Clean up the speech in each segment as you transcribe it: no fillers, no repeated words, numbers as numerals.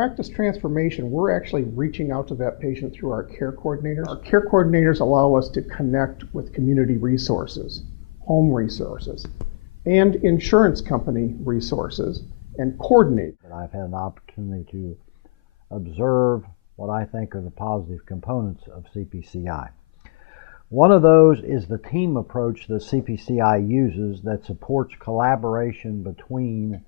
practice transformation, we're actually reaching out to that patient through our care coordinators. Our care coordinators allow us to connect with community resources, home resources, and insurance company resources, and coordinate. I've had an opportunity to observe what I think are the positive components of CPCi. One of those is the team approach that CPCi uses that supports collaboration between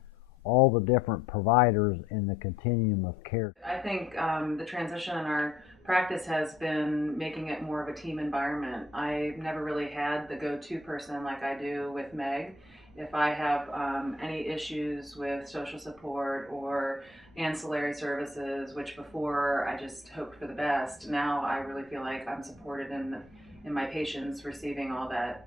all the different providers in the continuum of care. I think the transition in our practice has been making it more of a team environment. I've never really had the go-to person like I do with Meg. If I have any issues with social support or ancillary services, which before I just hoped for the best, now I really feel like I'm supported in my patients receiving all that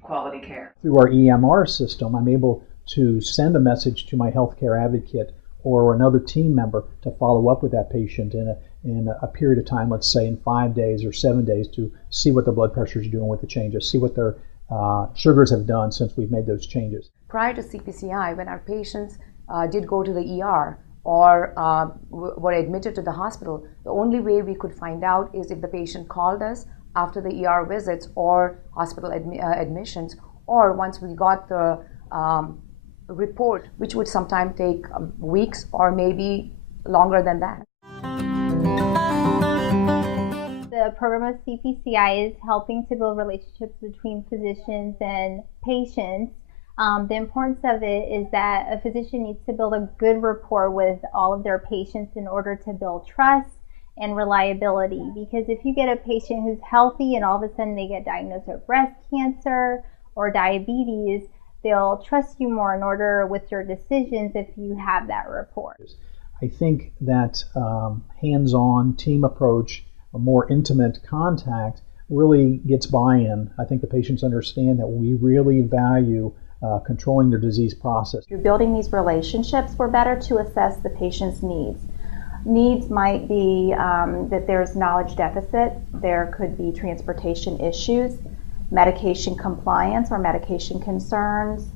quality care. Through our EMR system, I'm able to send a message to my healthcare advocate or another team member to follow up with that patient in a period of time, let's say in 5 days or 7 days, to see what their blood pressure is doing with the changes, see what their sugars have done since we've made those changes. Prior to CPCi, when our patients did go to the ER or were admitted to the hospital, the only way we could find out is if the patient called us after the ER visits or hospital admissions, or once we got the report, which would sometimes take weeks or maybe longer than that. The program of CPCi is helping to build relationships between physicians and patients. The importance of it is that a physician needs to build a good rapport with all of their patients in order to build trust and reliability. Because if you get a patient who's healthy and all of a sudden they get diagnosed with breast cancer or diabetes, they'll trust you more in order with your decisions if you have that rapport. I think that hands-on team approach, a more intimate contact, really gets buy-in. I think the patients understand that we really value controlling their disease process. If you're building these relationships, we're better to assess the patient's needs. Needs might be that there's knowledge deficit, there could be transportation issues, medication compliance or medication concerns,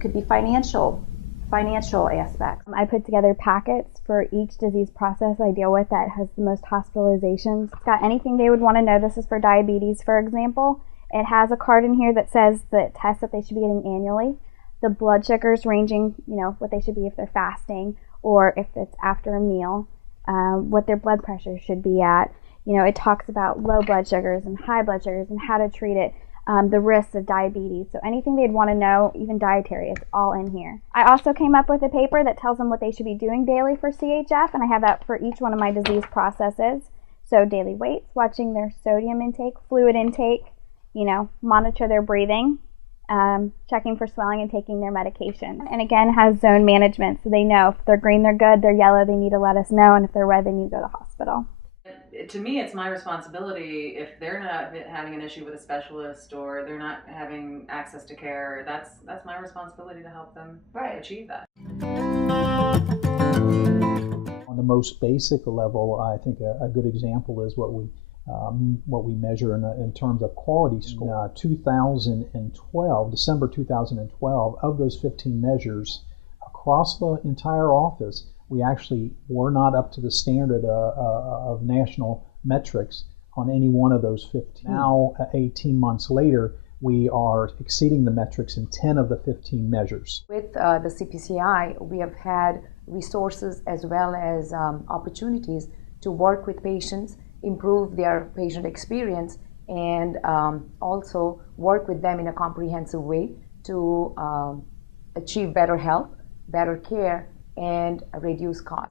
could be financial aspects. I put together packets for each disease process I deal with that has the most hospitalizations. It's got anything they would want to know. This is for diabetes, for example. It has a card in here that says the tests that they should be getting annually, the blood sugars ranging, what they should be if they're fasting or if it's after a meal, what their blood pressure should be at. It talks about low blood sugars and high blood sugars and how to treat it, the risks of diabetes. So anything they'd want to know, even dietary, it's all in here. I also came up with a paper that tells them what they should be doing daily for CHF, and I have that for each one of my disease processes. So daily weights, watching their sodium intake, fluid intake, monitor their breathing, checking for swelling and taking their medication. And again, has zone management, so they know if they're green, they're good, they're yellow, they need to let us know, and if they're red, they need to go to the hospital. To me, it's my responsibility if they're not having an issue with a specialist or they're not having access to care, that's my responsibility to help them achieve that. On the most basic level, I think a good example is what we measure in terms of quality score. 2012, December 2012, of those 15 measures across the entire office, we actually were not up to the standard of national metrics on any one of those 15. Now, 18 months later, we are exceeding the metrics in 10 of the 15 measures. With the CPCi, we have had resources as well as opportunities to work with patients, improve their patient experience, and also work with them in a comprehensive way to achieve better health, better care, and reduce costs.